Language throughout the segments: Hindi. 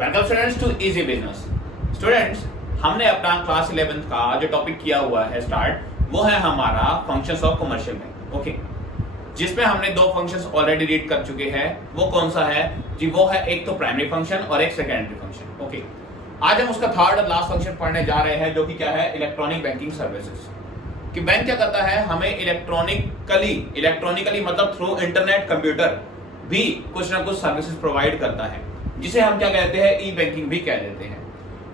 Welcome students to easy business. Students, हमने अपना क्लास 11th का जो टॉपिक किया हुआ है स्टार्ट, वो है हमारा functions of commercial bank. Okay, जिसमें हमने दो फंक्शंस ऑलरेडी रीड कर चुके हैं। वो कौन सा है जी? वो है एक तो प्राइमरी फंक्शन और एक सेकेंडरी फंक्शन। ओके, आज हम उसका थर्ड और लास्ट फंक्शन पढ़ने जा रहे हैं, जो कि क्या है? Electronic banking services. कि बैंक क्या करता है? हमें इलेक्ट्रॉनिकली मतलब थ्रू इंटरनेट कंप्यूटर भी कुछ ना कुछ सर्विसेज प्रोवाइड करता है, जिसे हम क्या कहते हैं? ई बैंकिंग भी कह देते हैं।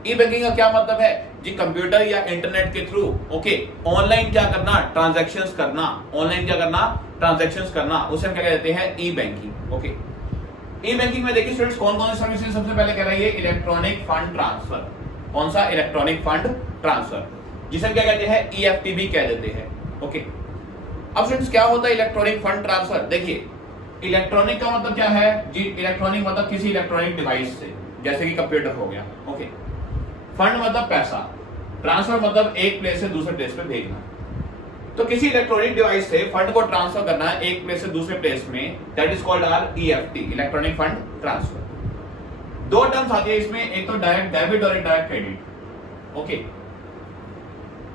ई बैंकिंग का क्या मतलब है जी? कंप्यूटर या इंटरनेट के थ्रू ओके ऑनलाइन क्या करना? ट्रांजैक्शंस करना। ऑनलाइन क्या करना? ट्रांजैक्शंस करना। उसे हम क्या कहते हैं? ई बैंकिंग। ओके, ई बैंकिंग में देखिए स्टूडेंट्स, कौन कौन सी सर्विसेज सबसे पहले कह रही है? Electronic fund transfer. कौन सा? इलेक्ट्रॉनिक फंड ट्रांसफर, जिसे हम क्या कहते हैं? ईएफटी भी कह देते हैं। ओके, अब स्टूडेंट्स क्या होता है इलेक्ट्रॉनिक फंड ट्रांसफर? देखिए, इलेक्ट्रॉनिक का मतलब क्या है जी? इलेक्ट्रॉनिक मतलब किसी इलेक्ट्रॉनिक डिवाइस से, जैसे कि कंप्यूटर हो गया। ओके, फंड मतलब पैसा, ट्रांसफर मतलब एक प्लेस से दूसरे प्लेस पे भेजना। तो किसी इलेक्ट्रॉनिक डिवाइस से फंड को ट्रांसफर करना है एक प्लेस से दूसरे प्लेस में, that is called R EFT, electronic fund transfer. दो टर्म्स आती है इसमें, एक तो डायरेक्ट डेबिट और एक डायरेक्ट क्रेडिट। ओके,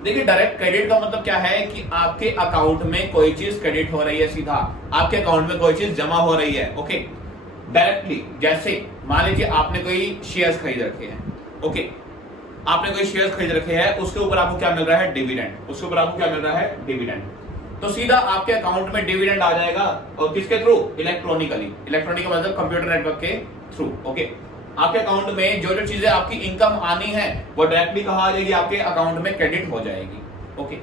देखिए डायरेक्ट क्रेडिट का मतलब क्या है कि आपके अकाउंट में कोई चीज क्रेडिट हो रही है, सीधा आपके अकाउंट में कोई चीज जमा हो रही है। ओके, डायरेक्टली, जैसे मान लीजिए आपने कोई शेयर्स खरीद रखे हैं। ओके, आपने कोई शेयर्स खरीद रखे हैं, उसके ऊपर आपको क्या मिल रहा है? डिविडेंड। उसके ऊपर आपको क्या मिल रहा है? डिविडेंड। तो सीधा आपके अकाउंट में डिविडेंड आ जाएगा, और किसके थ्रू? इलेक्ट्रॉनिकली। इलेक्ट्रॉनिक मतलब कंप्यूटर नेटवर्क के थ्रू। ओके, आपके अकाउंट में जो जो चीजें आपकी इनकम आनी है, वो डायरेक्टली कहाँ आ जाएगी? आपके अकाउंट में क्रेडिट हो जाएगी। ओके,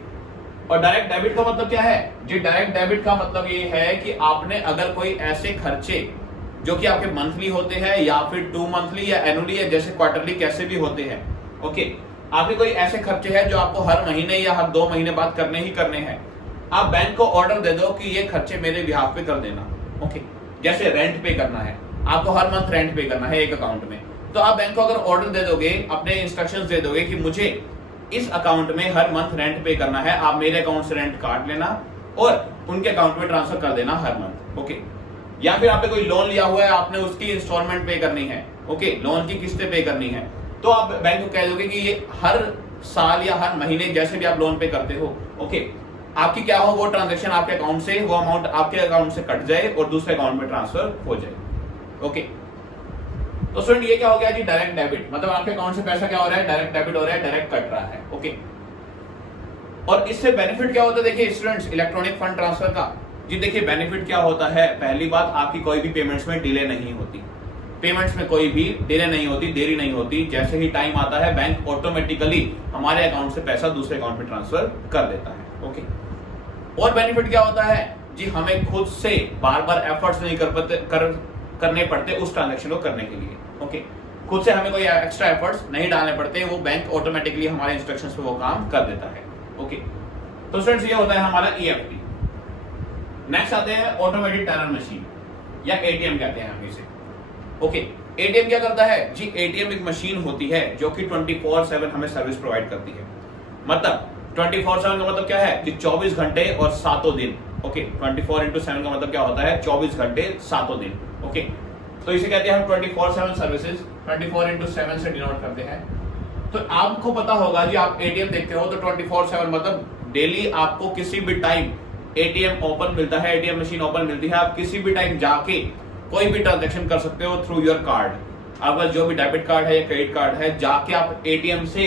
और डायरेक्ट डेबिट का मतलब क्या है जी? डायरेक्ट डेबिट का मतलब ये है कि आपने अगर कोई ऐसे खर्चे जो कि आपके मंथली होते हैं, या फिर 2 मंथली या एनुअली, या जैसे क्वार्टरली कैसे भी होते हैं। ओके, आपके कोई ऐसे खर्चे हैं जो आपको हर महीने या हर 2 महीने बाद करने ही करने हैं, आप बैंक को ऑर्डर दे दो कि ये खर्चे मेरे बिहाफ पे कर देना। ओके, जैसे रेंट पे करना है, आपको हर मंथ रेंट पे करना है एक अकाउंट में, तो आप बैंक को अगर ऑर्डर दे दोगे, अपने इंस्ट्रक्शंस दे दोगे कि मुझे इस अकाउंट में हर मंथ रेंट पे करना है, आप मेरे अकाउंट से रेंट काट लेना और उनके अकाउंट में ट्रांसफर कर देना हर मंथ। ओके, या फिर आपने कोई लोन लिया हुआ है, आपने उसकी इंस्टॉलमेंट पे करनी है। ओके, लोन की किस्तें पे करनी है, तो आप बैंक को कह दोगे कि ये हर साल या हर महीने जैसे भी आप लोन पे करते हो, ओके, आपकी क्या हो? वो ट्रांजेक्शन आपके अकाउंट से, वो अमाउंट आपके अकाउंट से कट जाए और दूसरे अकाउंट में ट्रांसफर हो जाए। ओके, तो स्टूडेंट ये क्या हो गया जी? डायरेक्ट डेबिट, मतलब आपके अकाउंट से पैसा क्या हो रहा है? डायरेक्ट डेबिट हो रहा है, डायरेक्ट कट रहा है। ओके, और इससे बेनिफिट क्या होता है? देखिए स्टूडेंट्स, इलेक्ट्रॉनिक फंड ट्रांसफर का जी, देखिए बेनिफिट क्या होता है? पहली बात, आपकी कोई भी पेमेंट्स में डिले नहीं होती। पेमेंट्स में कोई भी डिले नहीं होती, देरी नहीं होती। जैसे ही टाइम आता है, बैंक ऑटोमेटिकली हमारे अकाउंट से पैसा दूसरे अकाउंट में ट्रांसफर कर देता है। ओके, और बेनिफिट क्या होता है जी? हमें खुद से बार बार एफर्ट्स नहीं करने पड़ते उस ट्रांजेक्शन को करने के लिए। ओके, खुद से हमें कोई एक्स्ट्रा एफर्ट्स नहीं डालने पड़ते, वो बैंक ऑटोमेटिकली हमारे इंस्ट्रक्शंस पे वो काम कर देता है। ओके, तो स्टूडेंट्स ये होता है हमारा ईएफटी। नेक्स्ट आते हैं ऑटोमेटेड टेलर मशीन, या एटीएम कहते हैं हम इसे। ओके, एटीएम क्या करता है जी? एटीएम एक मशीन होती है जो कि 24/7 हमें सर्विस प्रोवाइड करती है। मतलब 24/7 का मतलब क्या है कि 24 घंटे और 7 दिन। ओके, 24/7 का मतलब क्या होता है? 24 घंटे 7 दिन। ओके, तो इसे कहते हैं हम 24/7 सर्विसेज, 24/7 से डिनोट करते हैं। तो आपको पता होगा जी, आप एटीएम देखते हो तो 24/7 मतलब डेली आपको किसी भी टाइम एटीएम ओपन मिलता है, एटीएम मशीन ओपन मिलती है। आप किसी भी टाइम जाके कोई भी ट्रांजैक्शन कर सकते हो थ्रू योर कार्ड। आपका जो भी डेबिट कार्ड है या क्रेडिट कार्ड है, जाके आप एटीएम से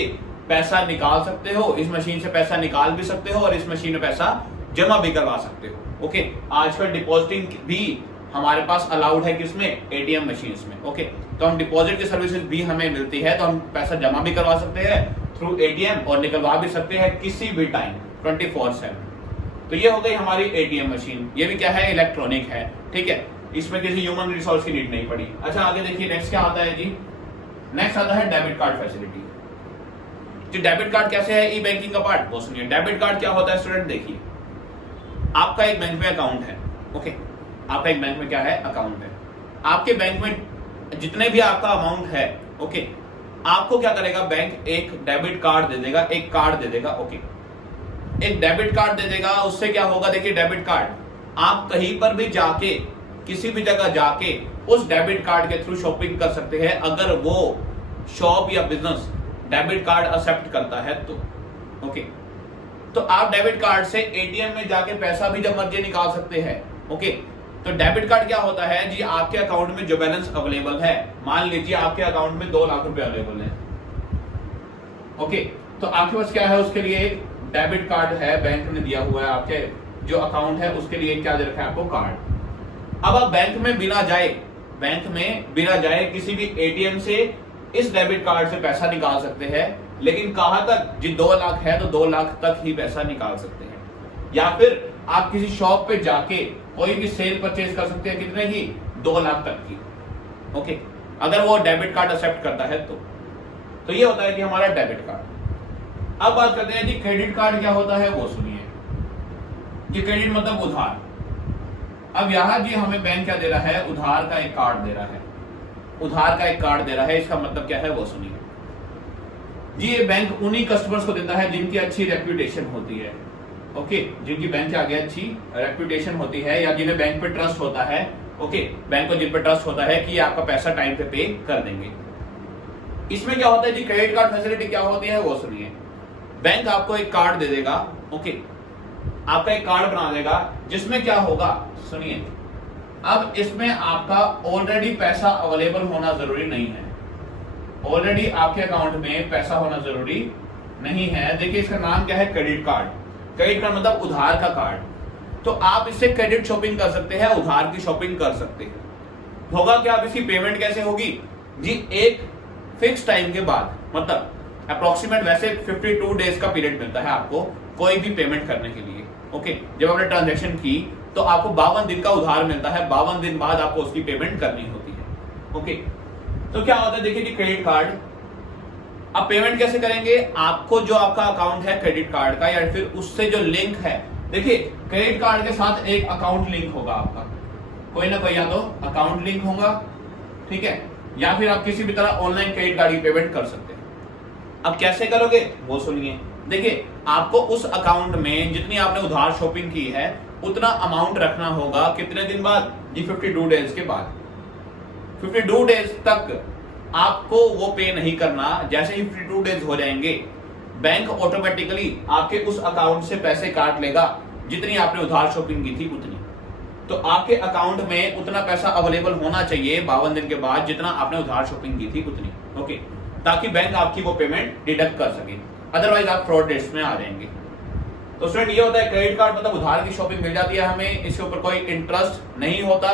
पैसा निकाल सकते हो, इस मशीन से पैसा निकाल भी सकते हो और इस मशीन में पैसा जमा भी करवा सकते हो। ओके, आजकल डिपॉजिटिंग भी हमारे पास अलाउड है, किसमें? एटीएम मशीन्स में। ओके, तो हम डिपॉजिट की सर्विसेज भी हमें मिलती है, तो हम पैसा जमा भी करवा सकते हैं थ्रू एटीएम और निकलवा भी सकते हैं किसी भी टाइम 24/7। तो ये हो गई हमारी एटीएम मशीन। ये भी क्या है? इलेक्ट्रॉनिक है। ठीक है, इसमें किसी ह्यूमन रिसोर्स की नीड नहीं पड़ी। अच्छा, आगे देखिए नेक्स्ट क्या आता है जी? नेक्स्ट आता है डेबिट कार्ड फैसिलिटी। जो डेबिट कार्ड कैसे है ई बैंकिंग का पार्ट, वो सुनिए। डेबिट कार्ड क्या होता है स्टूडेंट? देखिए, आपका एक बैंक में अकाउंट है। ओके, आपका एक बैंक में क्या है? अकाउंट है। आपके बैंक में जितने भी आपका अमाउंट है, ओके, आपको क्या करेगा? बैंक एक डेबिट कार्ड दे देगा, एक कार्ड दे देगा। ओके, एक डेबिट कार्ड दे देगा, उससे क्या होगा? देखिए डेबिट कार्ड, आप कहीं पर भी जाके, किसी भी जगह जाके उस डेबिट कार्ड के थ्रू शॉपिंग कर सकते हैं अगर वो शॉप या बिजनेस डेबिट कार्ड एक्सेप्ट करता है तो। ओके, तो आप डेबिट कार्ड से एटीएम में जाके पैसा भी जब मर्जी निकाल सकते हैं। ओके, तो डेबिट कार्ड क्या होता है जी, आपके अकाउंट में जो बैलेंस अवेलेबल है, मान लीजिए आपके अकाउंट में 2 लाख रुपए अवेलेबल है। ओके, तो आपके पास क्या है, उसके लिए एक डेबिट कार्ड है, बैंक ने दिया हुआ है, आपके जो अकाउंट है उसके लिए क्या दे रखा है आपको, कार्ड। अब आप बैंक में बिना जाए किसी भी एटीएम से इस डेबिट कार्ड से पैसा निकाल सकते हैं, लेकिन कहां तक जी, 2 लाख है तो 2 लाख तक ही पैसा निकाल सकते हैं। या फिर आप किसी शॉप पे जाके कोई भी सेल परचेज कर सकते हैं, कितने की, 2 लाख तक की। ओके, अगर वो डेबिट कार्ड एक्सेप्ट करता है तो ये होता है कि हमारा डेबिट कार्ड। अब बात करते हैं जी क्रेडिट कार्ड क्या होता है, वो सुनिए जी। क्रेडिट मतलब उधार। अब यहां जी हमें बैंक क्या दे रहा है, उधार का एक कार्ड दे रहा है, उधार का एक कार्ड दे रहा है। इसका मतलब क्या है वो सुनिए जी। ये बैंक उन्हीं कस्टमर्स को देता है जिनकी अच्छी रेप्यूटेशन होती है। ओके, जिनकी बैंक के आगे अच्छी रेप्यूटेशन होती है या जिन्हें बैंक पे ट्रस्ट होता है। ओके, बैंक को जिन पे ट्रस्ट होता है कि आपका पैसा टाइम पे कर देंगे। इसमें क्या होता है जी, क्रेडिट कार्ड फैसिलिटी क्या होती है वो सुनिए। बैंक आपको एक कार्ड दे देगा। ओके, आपका एक कार्ड बना देगा जिसमें क्या होगा सुनिए। अब इसमें आपका ऑलरेडी पैसा अवेलेबल होना जरूरी नहीं है, ऑलरेडी आपके अकाउंट में पैसा होना जरूरी नहीं है। देखिए इसका नाम क्या है, क्रेडिट कार्ड। क्रेडिट कार्ड मतलब उधार का कार्ड। तो आप इससे क्रेडिट शॉपिंग कर सकते हैं, उधार की शॉपिंग कर सकते हैं। होगा क्या, आप इसकी पेमेंट कैसे होगी जी, एक फिक्स टाइम के बाद, मतलब अप्रोक्सीमेट वैसे 52 डेज का पीरियड मिलता है आपको कोई भी पेमेंट करने के लिए। ओके, जब आपने ट्रांजेक्शन की तो आपको 52 दिन का उधार मिलता है, 52 दिन बाद आपको उसकी पेमेंट करनी होती है। ओके, तो क्या होता है देखिए जी, क्रेडिट कार्ड अब पेमेंट कैसे करेंगे, आपको जो आपका अकाउंट है क्रेडिट कार्ड का या फिर उससे जो लिंक है, देखिए क्रेडिट कार्ड के साथ एक अकाउंट लिंक होगा आपका, कोई ना कोई, या तो अकाउंट लिंक होगा, ठीक है, या फिर आप किसी भी तरह ऑनलाइन क्रेडिट कार्ड की पेमेंट कर सकते हैं। अब कैसे करोगे वो सुनिए। देखिए आपको उस अकाउंट में जितनी आपने उधार शॉपिंग की है उतना अमाउंट रखना होगा, कितने दिन बाद जी, 52 डेज के बाद। 52 डेज तक आपको वो पे नहीं करना। जैसे ही 52 डेज हो जाएंगे बैंक ऑटोमेटिकली आपके उस अकाउंट से पैसे काट लेगा, जितनी आपने उधार शॉपिंग की थी उतनी। तो आपके अकाउंट में उतना पैसा अवेलेबल होना चाहिए 52 दिन के बाद जितना आपने उधार शॉपिंग की थी उतनी। ओके, ताकि बैंक आपकी वो पेमेंट डिडक्ट कर सके, अदरवाइज आप फ्रॉड लिस्ट में आ जाएंगे। तो स्टूडेंट ये होता है क्रेडिट कार्ड मतलब उधार की शॉपिंग मिल जाती है हमें, इसके ऊपर कोई इंटरेस्ट नहीं होता।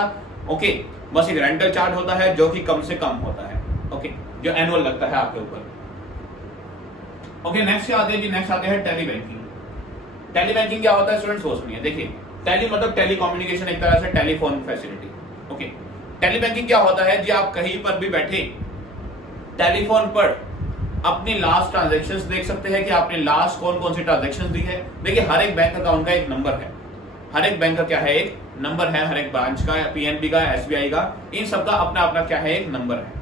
ओके, बस एक रेंटल चार्ज होता है जो कि कम से कम होता है। ओके, जो एनुअल लगता है आपके ऊपर। ओके, नेक्स्ट आते हैं जी, नेक्स्ट आते हैं टेली बैंकिंग। टेली बैंकिंग क्या होता है स्टूडेंट्स वो सुनिए। देखिए टेली मतलब टेलीकम्युनिकेशन, एक तरह से telephone facility. Okay, tele banking क्या होता है जी, आप कहीं पर भी बैठे टेलीफोन पर अपनी लास्ट ट्रांजैक्शंस देख सकते हैं कि आपने लास्ट कौन कौन सी ट्रांजैक्शंस दी है। देखिए हर एक बैंक अकाउंट का एक नंबर है, हर एक बैंक का क्या है एक नंबर है, हर एक ब्रांच का, पीएनबी का, एसबीआई का, इन सबका अपना अपना क्या है एक नंबर है।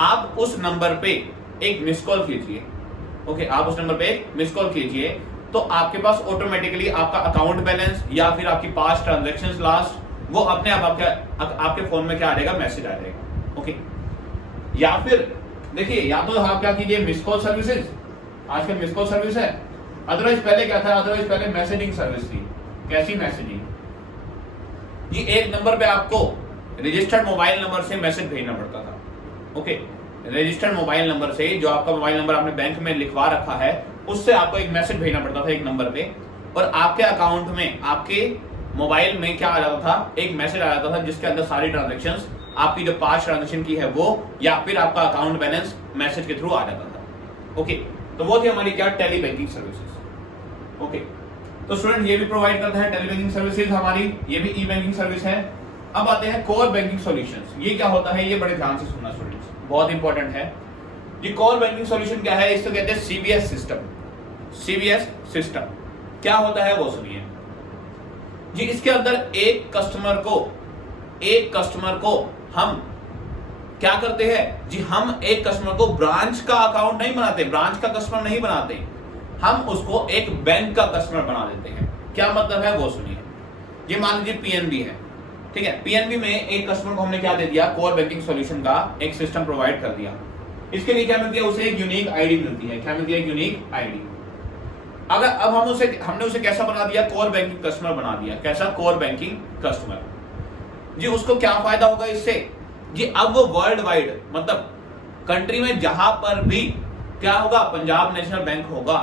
आप उस नंबर पे एक मिस कॉल कीजिए। ओके, आप उस नंबर पे एक मिस कॉल कीजिए तो आपके पास ऑटोमेटिकली आपका अकाउंट बैलेंस या फिर आपकी पास्ट ट्रांजैक्शंस लास्ट वो अपने आप आपके फोन में क्या आ जाएगा, मैसेज आ जाएगा। ओके, या फिर देखिए या तो आप क्या कीजिए मिस कॉल सर्विसेज, आजकल मिस कॉल सर्विस है, अदरवाइज पहले क्या था, अदरवाइज पहले मैसेजिंग सर्विस थी। कैसी मैसेजिंग जी, एक नंबर पे आपको रजिस्टर्ड मोबाइल नंबर से मैसेज भेजना पड़ता था। ओके, रजिस्टर्ड मोबाइल नंबर से, जो आपका मोबाइल नंबर आपने बैंक में लिखवा रखा है उससे आपको एक मैसेज भेजना पड़ता था एक नंबर पे, और आपके अकाउंट में, आपके मोबाइल में क्या आ जाता था, एक मैसेज आ जाता था जिसके अंदर सारी ट्रांजैक्शंस, आपकी जो पास्ट ट्रांजैक्शन की है वो, या फिर आपका अकाउंट बैलेंस मैसेज के थ्रू आ जाता था। ओके, तो वो थी हमारी क्या, टेली बैंकिंग सर्विसेज। ओके, तो स्टूडेंट ये भी प्रोवाइड करता है टेली बैंकिंग सर्विसेज हमारी, ये भी ई बैंकिंग सर्विस है। अब आते हैं कोर बैंकिंग सॉल्यूशंस। ये क्या होता है, ये बड़े ध्यान से सुनना स्टूडेंट्स, बहुत इंपॉर्टेंट है। ये कोर बैंकिंग सॉल्यूशन क्या है, इसको कहते हैं सीबीएस सिस्टम। सीबीएस सिस्टम क्या होता है वो सुनिए जी। इसके अंदर एक कस्टमर को हम क्या करते हैं जी, हम एक कस्टमर को ब्रांच का अकाउंट नहीं बनाते, ब्रांच का कस्टमर नहीं बनाते, हम उसको एक बैंक का कस्टमर बना देते हैं। क्या मतलब है वो सुनिए। ये मान लीजिए पीएनबी है, ठीक है, पीएनबी में एक कस्टमर को हमने क्या दे दिया, कोर बैंकिंग सॉल्यूशन का एक सिस्टम प्रोवाइड कर दिया। इसके लिए क्या मिलती है, उसे एक यूनिक आईडी मिलती है। क्या मिलती है, एक यूनिक आईडी। अगर अब हमने उसे कैसा बना दिया, कोर बैंकिंग कस्टमर बना दिया। कैसा, कोर बैंकिंग कस्टमर जी। उसको क्या फायदा होगा इससे जी, अब वो वर्ल्ड वाइड मतलब कंट्री में जहां पर भी क्या होगा, पंजाब नेशनल बैंक होगा,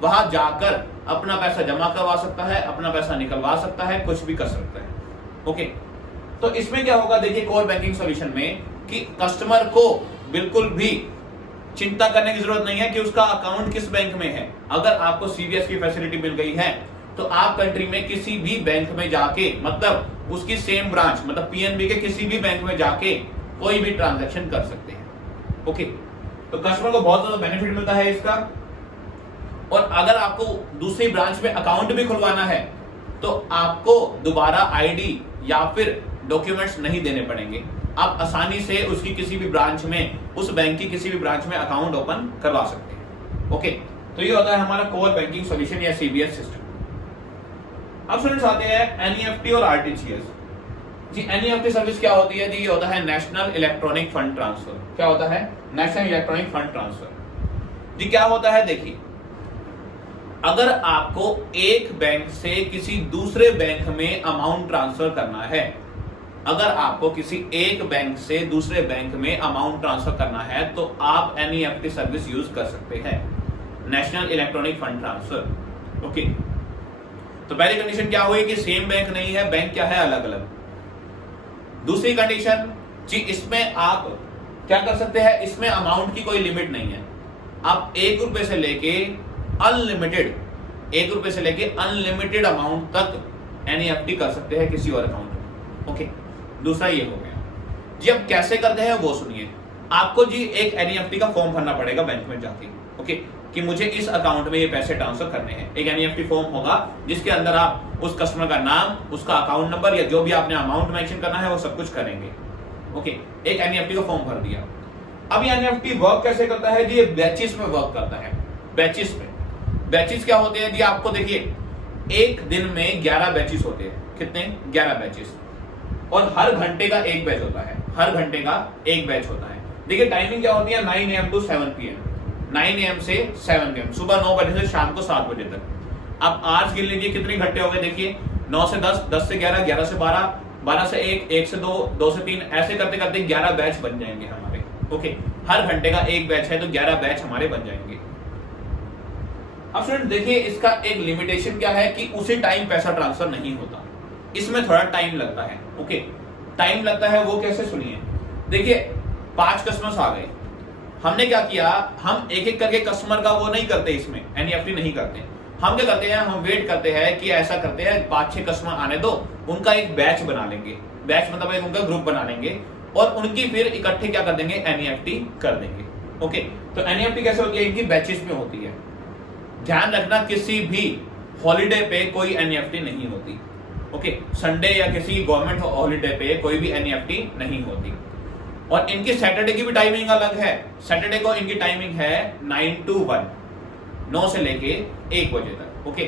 वहां जाकर अपना पैसा जमा करवा सकता है, अपना पैसा निकलवा सकता है, कुछ भी कर सकता है। ओके, तो इसमें क्या होगा, देखिए कोर बैंकिंग सॉल्यूशन में कि कस्टमर को बिल्कुल भी चिंता करने की जरूरत नहीं है कि उसका अकाउंट किस बैंक में है। अगर आपको सीबीएस की फैसिलिटी मिल गई है तो आप कंट्री में किसी भी बैंक में जाके, मतलब उसकी सेम ब्रांच, मतलब पीएनबी के किसी भी बैंक में जाके कोई भी ट्रांजैक्शन कर सकते हैं। ओके, तो कस्टमर को बहुत ज्यादा बेनिफिट मिलता है इसका। और अगर आपको दूसरी ब्रांच में अकाउंट भी खुलवाना है तो आपको दोबारा आईडी या फिर डॉक्यूमेंट्स नहीं देने पड़ेंगे। आप आसानी से उसकी किसी भी ब्रांच में, उस बैंक की किसी भी ब्रांच में अकाउंट ओपन करवा सकते हैं। ओके, तो ये होता है हमारा कोर बैंकिंग सॉल्यूशन या सीबीएस सिस्टम। अब स्टूडेंट्स आते हैं एनईएफटी और आरटीजीएस जी। एनईएफटी सर्विस क्या होती है जी, ये होता है नेशनल इलेक्ट्रॉनिक फंड ट्रांसफर। क्या होता है, नेशनल इलेक्ट्रॉनिक फंड ट्रांसफर जी। क्या होता है, देखिए अगर आपको एक बैंक से किसी दूसरे बैंक में अमाउंट ट्रांसफर करना है, अगर आपको किसी एक बैंक से दूसरे बैंक में अमाउंट ट्रांसफर करना है तो आप एनईएफटी सर्विस यूज कर सकते हैं, national electronic fund transfer. Okay, तो पहली कंडीशन क्या हुई कि सेम बैंक नहीं है, बैंक क्या है, अलग अलग। दूसरी कंडीशन जी, इसमें आप क्या कर सकते हैं, इसमें अमाउंट की कोई लिमिट नहीं है। आप ₹1 से लेके अनलिमिटेड, ₹1 अमाउंट तक एनईएफटी कर सकते हैं किसी और अकाउंट में। ओके, दूसरा ये हो गया जी। अब कैसे करते हैं वो सुनिए। आपको जी एक एनईएफटी का फॉर्म भरना पड़ेगा बैंक में जाके। ओके, कि मुझे इस अकाउंट में ये पैसे ट्रांसफर करने हैं। एक एनईएफटी फॉर्म होगा जिसके अंदर आप उस कस्टमर का नाम, उसका अकाउंट नंबर या जो भी आपने अमाउंट मेंशन करना है वो सब कुछ करेंगे। ओके, एक एनईएफटी का फॉर्म भर दिया। अब ये एनईएफटी वर्क कैसे करता है जी, ये बैचेस में वर्क करता है। बैचेस में, बैचेस क्या होते हैं जी, आपको देखिए एक दिन में 11 बैचेस होते हैं। कितने, 11 बैचेस। और हर घंटे का एक बैच होता है, हर घंटे का एक बैच होता है। देखिए टाइमिंग क्या होती है, 9 AM टू 7 PM, 9 AM से 7 PM, सुबह 9 बजे से शाम को 7 बजे तक। अब आज गिन लीजिए कितने घंटे हो गए, देखिए 9 से 10, 10 से 11, 11 से 12, 12 से 1, 1 से 2, 2 से 3, ऐसे करते करते 11 बैच बन जाएंगे हमारे। ओके, हर घंटे का एक बैच है तो 11 बैच हमारे बन जाएंगे। अब स्टूडेंट देखिए इसका एक लिमिटेशन क्या है कि उसी टाइम पैसा ट्रांसफर नहीं होता, इसमें थोड़ा टाइम लगता है। ओके, टाइम लगता है वो कैसे, सुनिए। देखिए 5 कस्टमर्स आ गए, हमने क्या किया, हम एक एक करके कस्टमर का वो नहीं करते, इसमें एनईएफटी नहीं करते। हम क्या करते हैं, हम वेट करते हैं कि ऐसा करते हैं 5-6 कस्टमर आने दो, उनका एक बैच बना लेंगे। बैच मतलब एक उनका ग्रुप बना लेंगे और उनकी फिर इकट्ठे क्या कर देंगे, एनईएफटी कर देंगे। ओके, तो एनईएफटी कैसे होती है, इनकी बैचेस में होती है। ध्यान रखना किसी भी हॉलिडे पे कोई एनईएफटी नहीं होती। ओके, संडे या किसी गवर्नमेंट हॉलिडे पे कोई भी एनईएफटी नहीं होती। और इनकी सैटरडे की भी टाइमिंग अलग है। सैटरडे को इनकी टाइमिंग है 9 to 1, 9 से लेके 1 बजे तक। ओके,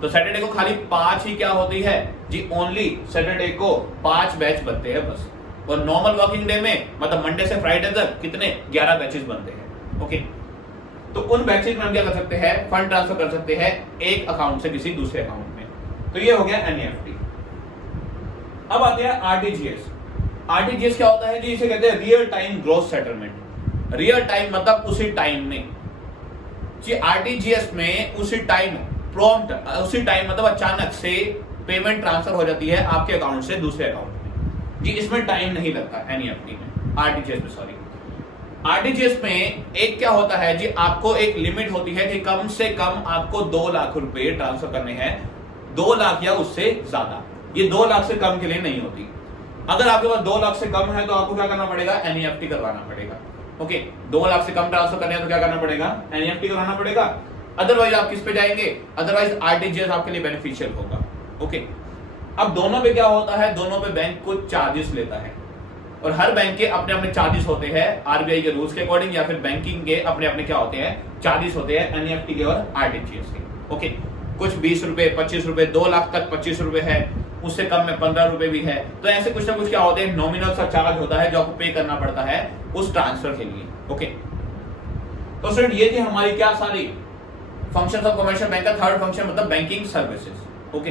तो सैटरडे को खाली 5 ही क्या होती है जी, ओनली सैटरडे को 5 बैच बनते हैं बस। और नॉर्मल वर्किंग डे में मतलब मंडे से फ्राइडे तक कितने, 11 बैचेस बनते हैं। ओके, तो उन बैचेस में हम क्या कर सकते हैं, फंड ट्रांसफर कर सकते हैं एक अकाउंट से किसी दूसरे अकाउंट में। तो ये हो गया एनईएफटी। अब आते हैं आरटीजीएस। आरटीजीएस क्या होता है जी, इसे कहते हैं real time gross settlement. Real time मतलब उसी टाइम में जी। आरटीजीएस में उसी टाइम प्रॉम्प्ट, उसी टाइम मतलब अचानक से पेमेंट ट्रांसफर हो जाती है आपके अकाउंट से दूसरे अकाउंट में जी। इसमें टाइम नहीं लगता एनईएफटी में, आरटीजीएस में, सॉरी। आरटीजीएस में एक क्या होता है जी, आपको एक लिमिट होती है कि कम से कम आपको 2 लाख रुपए ट्रांसफर करने हैं, 2 लाख या उससे ज्यादा। ये 2 लाख से कम के लिए नहीं होती। अगर आपके पास 2 लाख से कम है तो आपको क्या करना पड़ेगा, एनईएफटी करवाना पड़ेगा। ओके, 2 लाख से कम ट्रांसफर करने हैं तो क्या करना पड़ेगा, एनईएफटी करवाना पड़ेगा। अदरवाइज आप किस पे जाएंगे, अदरवाइज आरटीजीएस आपके लिए बेनिफिशियल होगा। ओके, अब दोनों पे क्या होता है, दोनों पे बैंक कुछ चार्जेस लेता है और हर बैंक के अपने अपने चार्जेस होते हैं आरबीआई के रूल्स के अकॉर्डिंग, या फिर बैंकिंग के अपने अपने क्या होते हैं, चार्जेस होते हैं एनईएफटी के और आरटीजीएस के। ओके, कुछ 20 रुपए, 25 रुपए, 2 लाख तक 25 रुपए है, उससे कम में 15 रुपए भी है। तो ऐसे कुछ ना कुछ क्या होते हैं, नॉमिनल सा चार्ज होता है जो आपको पे करना पड़ता है उस ट्रांसफर के लिए। ओके, तो स्टूडेंट ये थी हमारी क्या सारी फंक्शंस ऑफ कमर्शियल बैंक का थर्ड फंक्शन मतलब बैंकिंग सर्विसेज। ओके,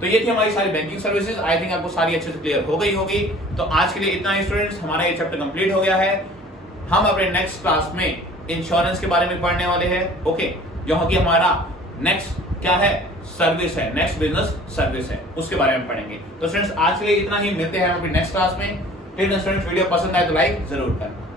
तो ये थी हमारी सारी बैंकिंग सर्विसेज। आई थिंक आपको सारी अच्छे से क्लियर हो गई होगी। तो आज के लिए इतना ही स्टूडेंट्स, हमारा ये चैप्टर कंप्लीट हो गया है। हम अपने नेक्स्ट क्लास में इंश्योरेंस के बारे में पढ़ने वाले हैं। ओके, जो कि हमारा नेक्स्ट क्या है, सर्विस है, नेक्स्ट बिजनेस सर्विस है, उसके बारे में पढ़ेंगे। तो स्टूडेंट्स आज के लिए इतना ही, मिलते हैं हम अपनी नेक्स्ट क्लास में। स्टूडेंट्स वीडियो पसंद आए तो लाइक जरूर करें।